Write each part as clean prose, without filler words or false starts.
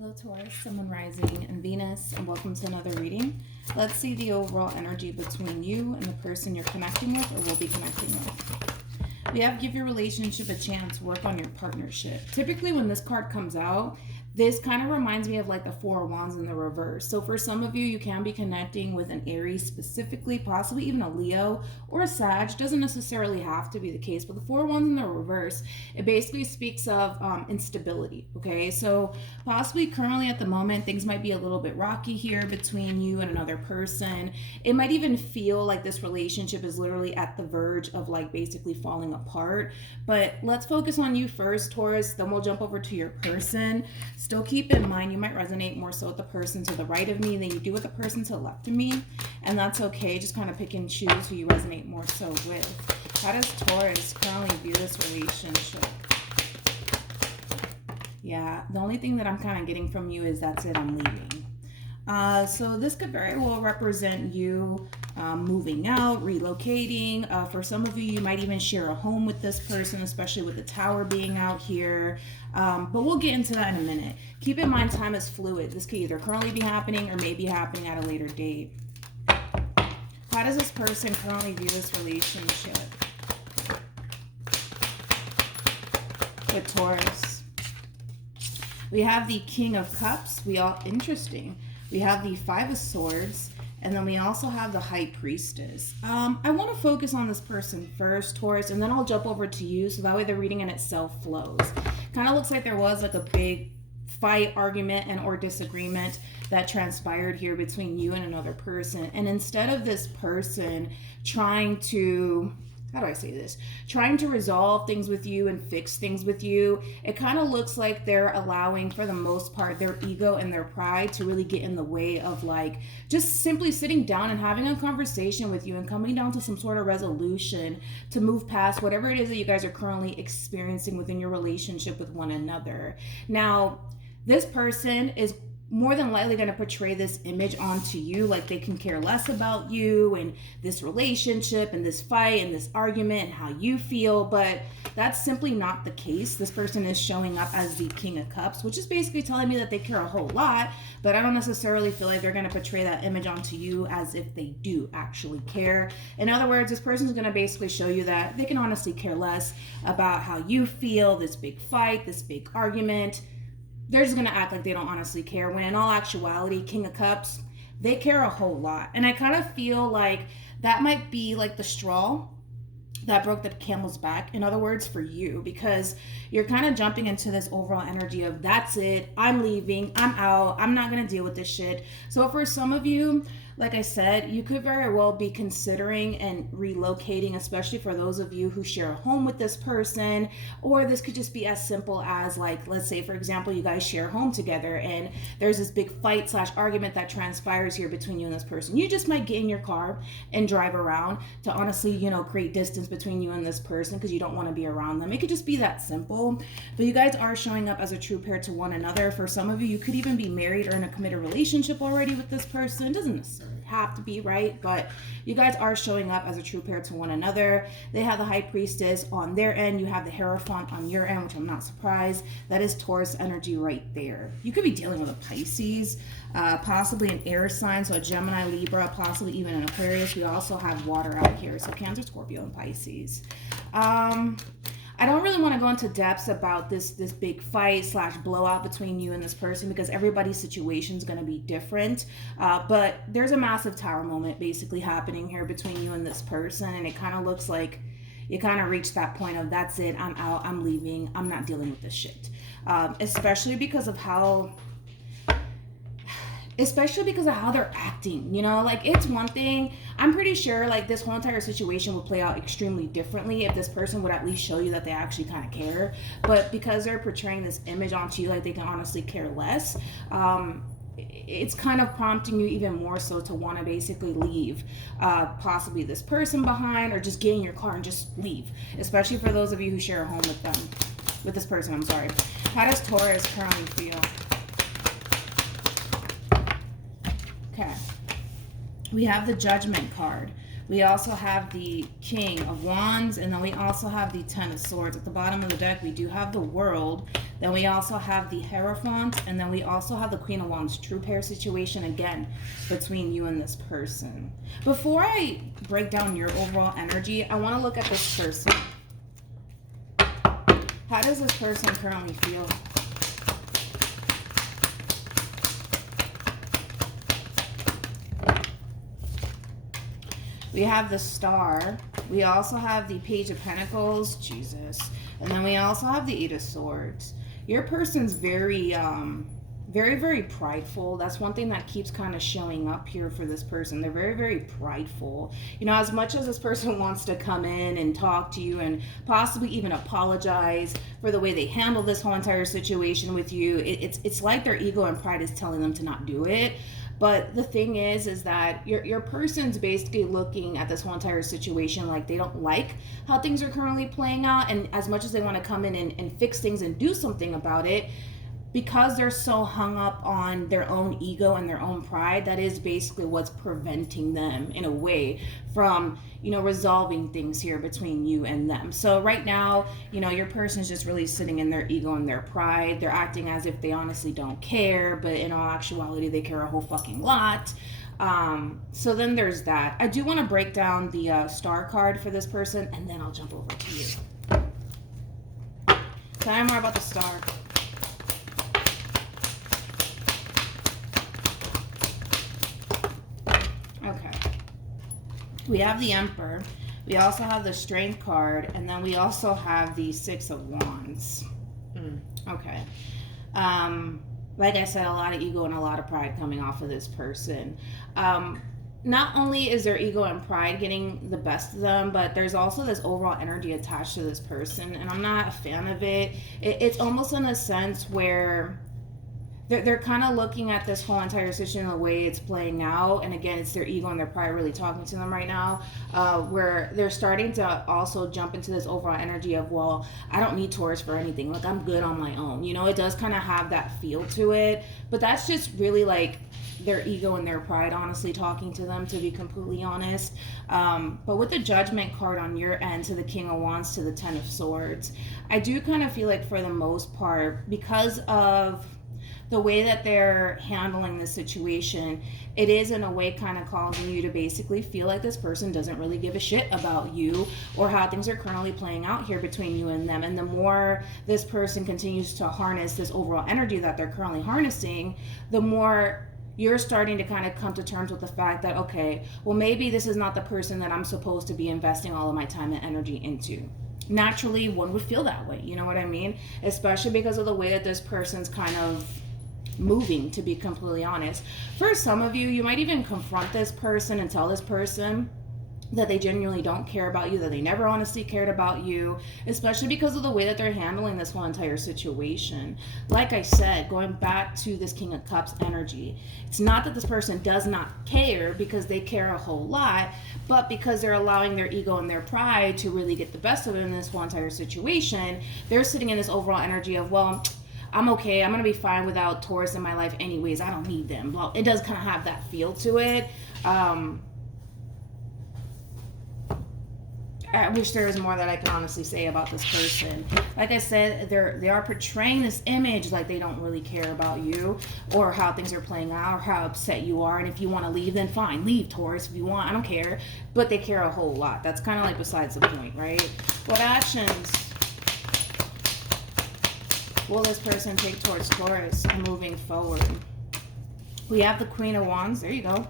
Hello Taurus, Sun, Moon, Rising, and Venus, and welcome to another reading. Let's see the overall energy between you and the person you're connecting with or will be connecting with. We have give your relationship a chance, work on your partnership. Typically when this card comes out, this kind of reminds me of like the Four of Wands in the reverse. So for some of you, you can be connecting with an Aries specifically, possibly even a Leo or a Sag. Doesn't necessarily have to be the case, but the Four of Wands in the reverse, it basically speaks of instability, okay? So possibly currently at the moment, things might be a little bit rocky here between you and another person. It might even feel like this relationship is literally at the verge of like basically falling apart. But let's focus on you first, Taurus, then we'll jump over to your person. Still keep in mind, you might resonate more so with the person to the right of me than you do with the person to the left of me. And that's okay. Just kind of pick and choose who you resonate more so with. How does Taurus currently view this relationship? Yeah, the only thing that I'm kind of getting from you is that's it, I'm leaving. So this could very well represent you moving out, relocating. For some of you, you might even share a home with this person, especially with the tower being out here. But we'll get into that in a minute. Keep in mind, time is fluid. This could either currently be happening or may be happening at a later date. How does this person currently view this relationship with Taurus? We have the King of Cups. Interesting. We have the Five of Swords, and then we also have the High Priestess. I want to focus on this person first, Taurus, and then I'll jump over to you, so that way the reading in itself flows. Kind of looks like there was like a big fight, argument, and or disagreement that transpired here between you and another person. And instead of this person trying to... how do I say this? Trying to resolve things with you and fix things with you, it kind of looks like they're allowing, for the most part, their ego and their pride to really get in the way of like just simply sitting down and having a conversation with you and coming down to some sort of resolution to move past whatever it is that you guys are currently experiencing within your relationship with one another. Now, this person is more than likely going to portray this image onto you like they can care less about you and this relationship and this fight and this argument and how you feel, but that's simply not the case. This person is showing up as the King of Cups, which is basically telling me that they care a whole lot, but I don't necessarily feel like they're going to portray that image onto you as if they do actually care. In other words, this person is going to basically show you that they can honestly care less about how you feel, this big fight, this big argument. They're just going to act like they don't honestly care, when in all actuality, King of Cups, they care a whole lot. And I kind of feel like that might be like the straw that broke the camel's back, in other words, for you, because you're kind of jumping into this overall energy of that's it, I'm leaving, I'm out, I'm not going to deal with this shit. So for some of you, like I said, you could very well be considering and relocating, especially for those of you who share a home with this person, or this could just be as simple as like, let's say, for example, you guys share a home together and there's this big fight / argument that transpires here between you and this person. You just might get in your car and drive around to honestly, you know, create distance between you and this person because you don't want to be around them. It could just be that simple, but you guys are showing up as a true pair to one another. For some of you, you could even be married or in a committed relationship already with this person. It doesn't necessarily have to be, right? But you guys are showing up as a true pair to one another. They have the High Priestess on their end. You have the Hierophant on your end, which I'm not surprised. That is Taurus energy right there. You could be dealing with a Pisces, possibly an air sign, so a Gemini, Libra, possibly even an Aquarius. We also have water out here, so Cancer, Scorpio, and Pisces. I don't really want to go into depths about this big fight / blowout between you and this person because everybody's situation is going to be different. But there's a massive tower moment basically happening here between you and this person, and it kind of looks like you kind of reached that point of that's it, I'm out, I'm leaving, I'm not dealing with this shit. Especially because of how they're acting, you know, like it's one thing. I'm pretty sure like this whole entire situation would play out extremely differently if this person would at least show you that they actually kind of care. But because they're portraying this image onto you like they can honestly care less, it's kind of prompting you even more so to want to basically leave possibly this person behind, or just get in your car and just leave, especially for those of you who share a home with this person. I'm sorry. How does Taurus currently feel? Okay, we have the Judgment card. We also have the King of Wands, and then we also have the Ten of Swords. At the bottom of the deck, we do have the World. Then we also have the Hierophant, and then we also have the Queen of Wands, true pair situation again between you and this person. Before I break down your overall energy, I want to look at this person. How does this person currently feel? We have the Star. We also have the Page of Pentacles, Jesus. And then we also have the Eight of Swords. Your person's very, very prideful. That's one thing that keeps kind of showing up here for this person. They're very prideful. You know, as much as this person wants to come in and talk to you and possibly even apologize for the way they handle this whole entire situation with you, it's like their ego and pride is telling them to not do it. But the thing is that your person's basically looking at this whole entire situation like they don't like how things are currently playing out. And as much as they want to come in and fix things and do something about it, because they're so hung up on their own ego and their own pride, that is basically what's preventing them in a way from, you know, resolving things here between you and them. So right now, you know, your person is just really sitting in their ego and their pride. They're acting as if they honestly don't care, but in all actuality, they care a whole fucking lot. So then there's that. I do want to break down the Star card for this person, and then I'll jump over to you. Tell me more about the Star. Okay. We have the Emperor. We also have the Strength card, and then we also have the Six of Wands. Okay. Like I said, a lot of ego and a lot of pride coming off of this person. Not only is their ego and pride getting the best of them, but there's also this overall energy attached to this person, and I'm not a fan of it. It's almost in a sense where they're kind of looking at this whole entire situation the way it's playing out, and again, it's their ego and their pride really talking to them right now, where they're starting to also jump into this overall energy of, well, I don't need Taurus for anything, like I'm good on my own. You know, it does kind of have that feel to it, but that's just really like their ego and their pride honestly talking to them, to be completely honest. But with the Judgment card on your end, to the King of Wands, to the Ten of Swords, I do kind of feel like for the most part, because of the way that they're handling the situation, it is in a way kind of causing you to basically feel like this person doesn't really give a shit about you or how things are currently playing out here between you and them. And the more this person continues to harness this overall energy that they're currently harnessing, the more you're starting to kind of come to terms with the fact that, okay, well, maybe this is not the person that I'm supposed to be investing all of my time and energy into. Naturally, one would feel that way, you know what I mean? Especially because of the way that this person's kind of moving, to be completely honest. For some of you, you might even confront this person and tell this person that they genuinely don't care about you, that they never honestly cared about you, especially because of the way that they're handling this whole entire situation. Like I said, going back to this King of Cups energy, it's not that this person does not care, because they care a whole lot, but because they're allowing their ego and their pride to really get the best of it in this whole entire situation, they're sitting in this overall energy of, well, I'm okay, I'm gonna be fine without Taurus in my life anyways, I don't need them. Well, it does kind of have that feel to it. I wish there was more that I can honestly say about this person. Like I said, they are portraying this image like they don't really care about you or how things are playing out or how upset you are. And if you want to leave, then fine, leave, Taurus, if you want, I don't care. But they care a whole lot. That's kind of like besides the point, right? What actions will this person take towards Taurus moving forward? We have the Queen of Wands, there you go,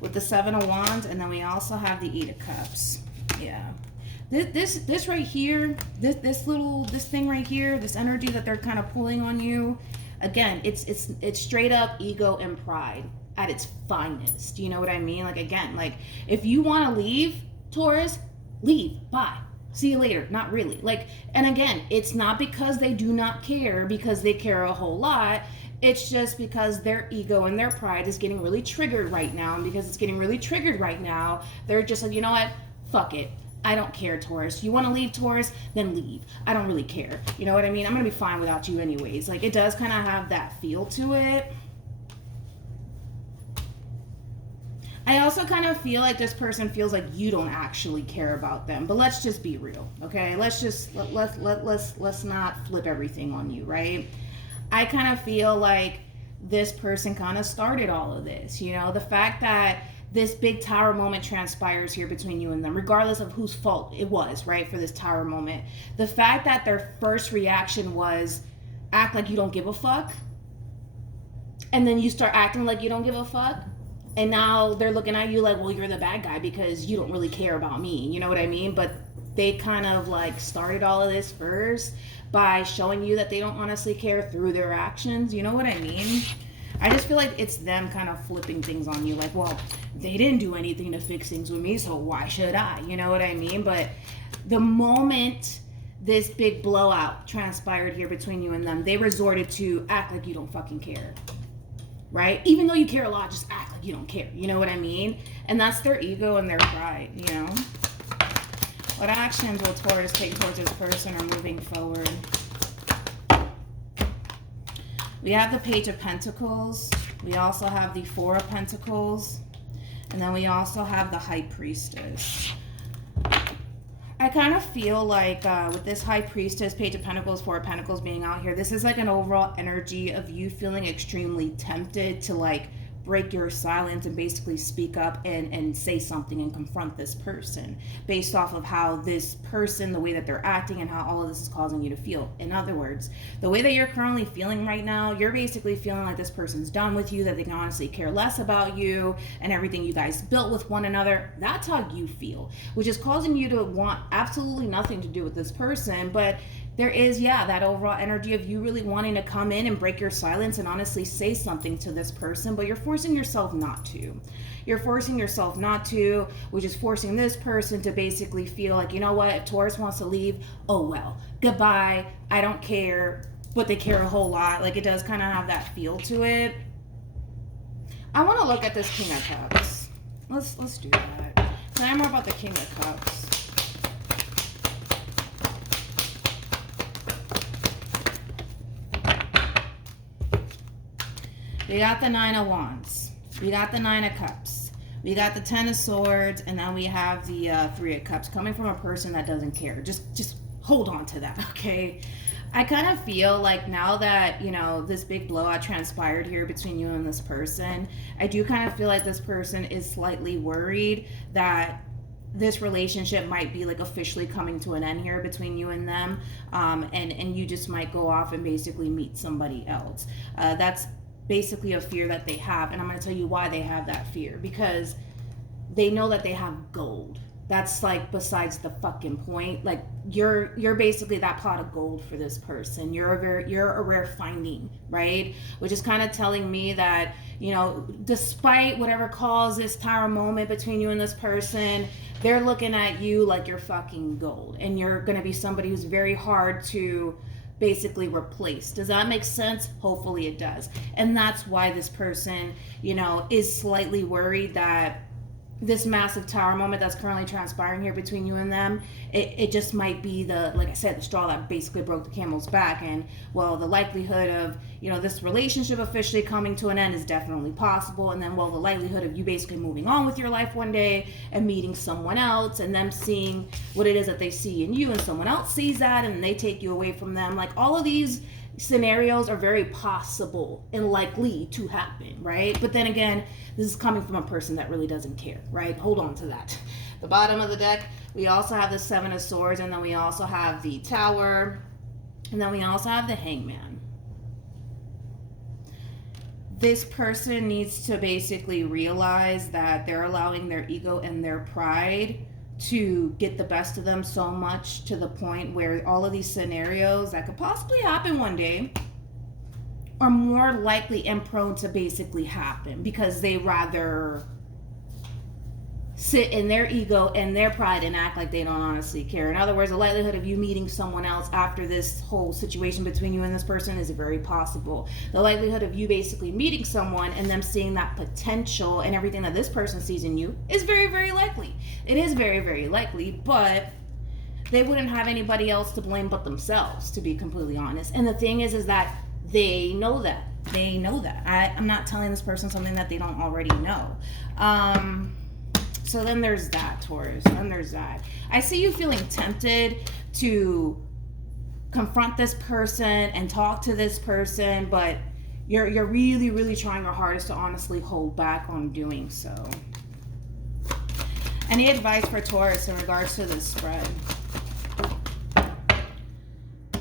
with the Seven of Wands, and then we also have the Eight of Cups. Yeah. This right here, this thing right here, this energy that they're kind of pulling on you, again, it's straight up ego and pride at its finest. You know what I mean? Like, again, like if you want to leave, Taurus, leave, bye. See you later. Not really. Like, and again, it's not because they do not care, because they care a whole lot. It's just because their ego and their pride is getting really triggered right now. And because it's getting really triggered right now, they're just like, you know what? Fuck it. I don't care, Taurus. You want to leave, Taurus? Then leave. I don't really care. You know what I mean? I'm going to be fine without you anyways. Like, it does kind of have that feel to it. I also kind of feel like this person feels like you don't actually care about them. But let's just be real, okay? Let's not flip everything on you, right? I kind of feel like this person kind of started all of this. You know, the fact that this big tower moment transpires here between you and them, regardless of whose fault it was, right, for this tower moment. The fact that their first reaction was act like you don't give a fuck, and then you start acting like you don't give a fuck, and now they're looking at you like, well, you're the bad guy because you don't really care about me. You know what I mean? But they kind of like started all of this first by showing you that they don't honestly care through their actions. You know what I mean? I just feel like it's them kind of flipping things on you. Like, well, they didn't do anything to fix things with me, so why should I? You know what I mean? But the moment this big blowout transpired here between you and them, they resorted to act like you don't fucking care. Right? Even though you care a lot, just act like you don't care. You know what I mean? And that's their ego and their pride, you know? What actions will Taurus take towards this person or moving forward? We have the Page of Pentacles. We also have the Four of Pentacles. And then we also have the High Priestess. I kind of feel like with this High Priestess, Page of Pentacles, Four of Pentacles being out here, this is like an overall energy of you feeling extremely tempted to like break your silence and basically speak up and say something and confront this person based off of how this person, the way that they're acting and how all of this is causing you to feel. In other words, the way that you're currently feeling right now, you're basically feeling like this person's done with you, that they can honestly care less about you and everything you guys built with one another. That's how you feel, which is causing you to want absolutely nothing to do with this person. But there is, yeah, that overall energy of you really wanting to come in and break your silence and honestly say something to this person, but you're forcing yourself not to. You're forcing yourself not to, which is forcing this person to basically feel like, you know what, if Taurus wants to leave, oh well, goodbye, I don't care, but they care a whole lot. Like, it does kind of have that feel to it. I want to look at this King of Cups. Let's do that. Tell me more about the King of Cups. We got the Nine of Wands. We got the Nine of Cups. We got the Ten of Swords. And then we have the Three of Cups coming from a person that doesn't care. Just hold on to that, okay? I kind of feel like now that, you know, this big blowout transpired here between you and this person, I do kind of feel like this person is slightly worried that this relationship might be like officially coming to an end here between you and them. And you just might go off and basically meet somebody else. That's basically a fear that they have, and I'm going to tell you why they have that fear. Because they know that they have gold. That's like besides the fucking point. Like, you're basically that pot of gold for this person. You're a rare finding, right? Which is kind of telling me that, you know, despite whatever caused this tower moment between you and this person, they're looking at you like you're fucking gold, and you're going to be somebody who's very hard to basically replaced. Does that make sense? Hopefully it does. And that's why this person, you know, is slightly worried that this massive tower moment that's currently transpiring here between you and them, it just might be the, like I said, the straw that basically broke the camel's back. And, well, the likelihood of, you know, this relationship officially coming to an end is definitely possible. And then, well, the likelihood of you basically moving on with your life one day and meeting someone else and them seeing what it is that they see in you, and someone else sees that and they take you away from them. Like, all of these scenarios are very possible and likely to happen, right? But then again, this is coming from a person that really doesn't care, right? Hold on to that. The bottom of the deck, we also have the Seven of Swords, and then we also have the Tower, and then we also have the Hangman. This person needs to basically realize that they're allowing their ego and their pride to get the best of them so much to the point where all of these scenarios that could possibly happen one day are more likely and prone to basically happen, because they rather sit in their ego and their pride and act like they don't honestly care. In other words, the likelihood of you meeting someone else after this whole situation between you and this person is very possible. The likelihood of you basically meeting someone and them seeing that potential and everything that this person sees in you is very, very likely. It is very, very likely, but they wouldn't have anybody else to blame but themselves, to be completely honest. And the thing is that they know that. They know that. I'm not telling this person something that they don't already know. So then there's that, Taurus. Then there's that. I see you feeling tempted to confront this person and talk to this person, but you're really, really trying your hardest to honestly hold back on doing so. Any advice for Taurus in regards to this spread?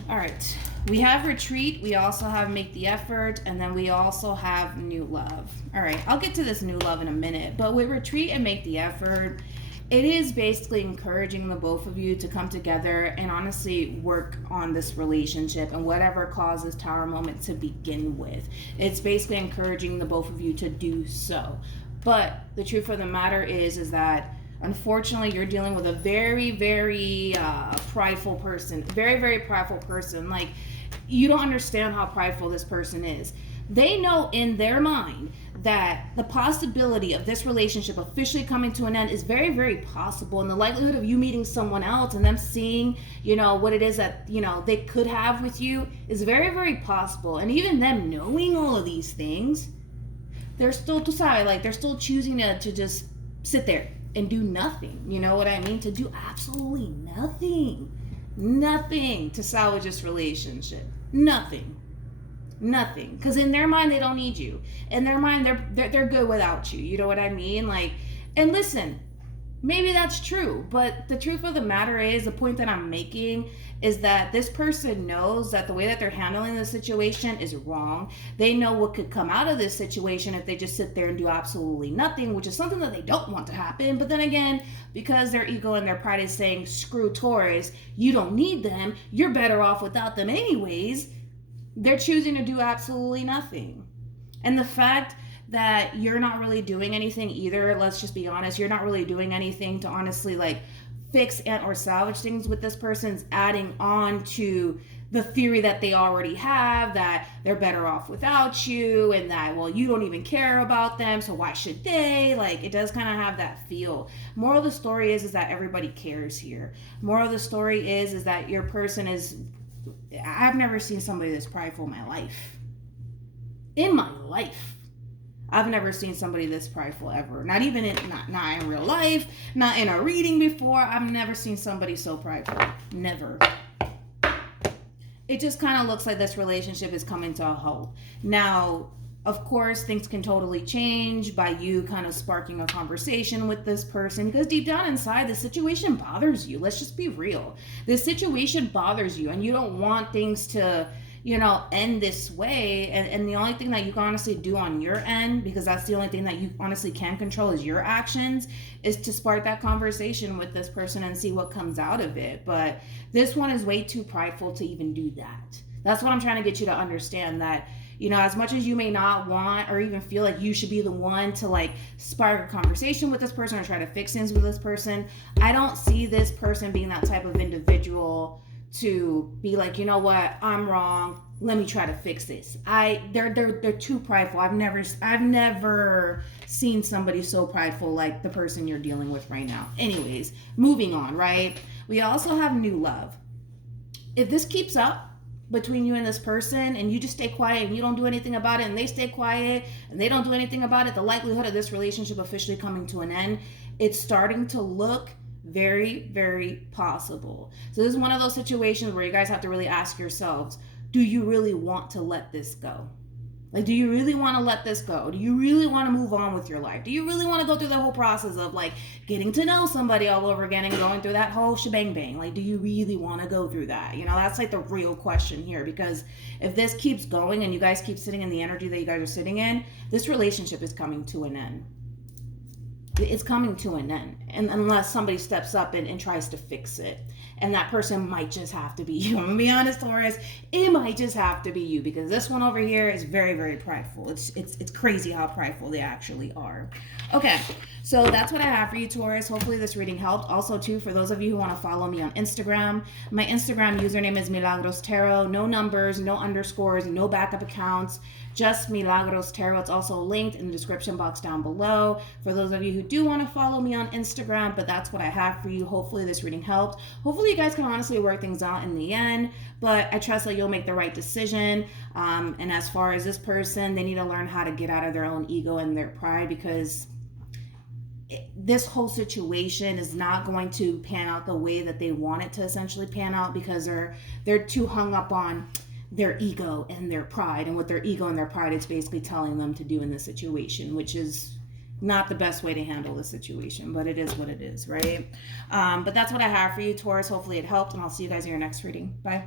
All right. We have retreat. We also have make the effort. And then we also have new love. All right. I'll get to this new love in a minute. But with retreat and make the effort, it is basically encouraging the both of you to come together and honestly work on this relationship and whatever caused this Tower moment to begin with. It's basically encouraging the both of you to do so. But the truth of the matter is that unfortunately you're dealing with a very, very prideful person. Very, very prideful person. Like, you don't understand how prideful this person is. They know in their mind that the possibility of this relationship officially coming to an end is very, very possible. And the likelihood of you meeting someone else and them seeing, what it is that, they could have with you is very, very possible. And even them knowing all of these things, they're still they're still choosing to just sit there and do nothing. You know what I mean? To do absolutely nothing. Nothing to salvage this relationship. Nothing. Because in their mind, they don't need you. In their mind, they're good without you. You know what I mean? And listen, maybe that's true. But the truth of the matter is, the point that I'm making is that this person knows that the way that they're handling the situation is wrong. They know what could come out of this situation if they just sit there and do absolutely nothing, which is something that they don't want to happen. But then again, because their ego and their pride is saying, screw Taurus, you don't need them, you're better off without them anyways, they're choosing to do absolutely nothing. And the fact that you're not really doing anything either, let's just be honest, you're not really doing anything to honestly fix and or salvage things with this person's adding on to the theory that they already have, that they're better off without you, and that, well, you don't even care about them, so why should they? It does kind of have that feel. Moral of the story is that everybody cares here. Moral of the story is that your person is, I've never seen somebody this prideful in my life. In my life. I've never seen somebody this prideful ever. Not even not in real life, not in a reading before. I've never seen somebody so prideful. Never. It just kind of looks like this relationship is coming to a halt. Now, of course, things can totally change by you kind of sparking a conversation with this person, because deep down inside, the situation bothers you. Let's just be real. This situation bothers you, and you don't want things to, end this way. And the only thing that you can honestly do on your end, because that's the only thing that you honestly can control is your actions, is to spark that conversation with this person and see what comes out of it. But this one is way too prideful to even do that. That's what I'm trying to get you to understand, that as much as you may not want or even feel like you should be the one to spark a conversation with this person or try to fix things with this person, I don't see this person being that type of individual to be like, you know what, I'm wrong, let me try to fix this. They're too prideful. I've never seen somebody so prideful like the person you're dealing with right now. Anyways, moving on, right? We also have new love. If this keeps up between you and this person, and you just stay quiet and you don't do anything about it, and they stay quiet and they don't do anything about it, the likelihood of this relationship officially coming to an end, it's starting to look very, very possible. So this is one of those situations where you guys have to really ask yourselves, do you really want to let this go? Do you really want to let this go? Do you really want to move on with your life? Do you really want to go through the whole process of getting to know somebody all over again and going through that whole shebang bang? Do you really want to go through that? That's the real question here, because if this keeps going and you guys keep sitting in the energy that you guys are sitting in, this relationship is coming to an end. It's coming to an end, and unless somebody steps up and tries to fix it. And that person might just have to be you. I'm gonna be honest, Taurus, it might just have to be you, because this one over here is very, very prideful. It's crazy how prideful they actually are. Okay, so that's what I have for you, Taurus. Hopefully this reading helped. Also, too, for those of you who want to follow me on Instagram, my Instagram username is MilagrosTarot. No numbers, no underscores, no backup accounts. just Milagros Tarot. It's also linked in the description box down below for those of you who do want to follow me on Instagram. But that's what I have for you. Hopefully this reading helped. Hopefully you guys can honestly work things out in the end, but I trust that you'll make the right decision. And as far as this person, they need to learn how to get out of their own ego and their pride, because this whole situation is not going to pan out the way that they want it to essentially pan out, because they're too hung up on their ego and their pride, and what their ego and their pride is basically telling them to do in this situation, which is not the best way to handle the situation, but it is what it is, right? But that's what I have for you, Taurus. Hopefully it helped, and I'll see you guys in your next reading. Bye.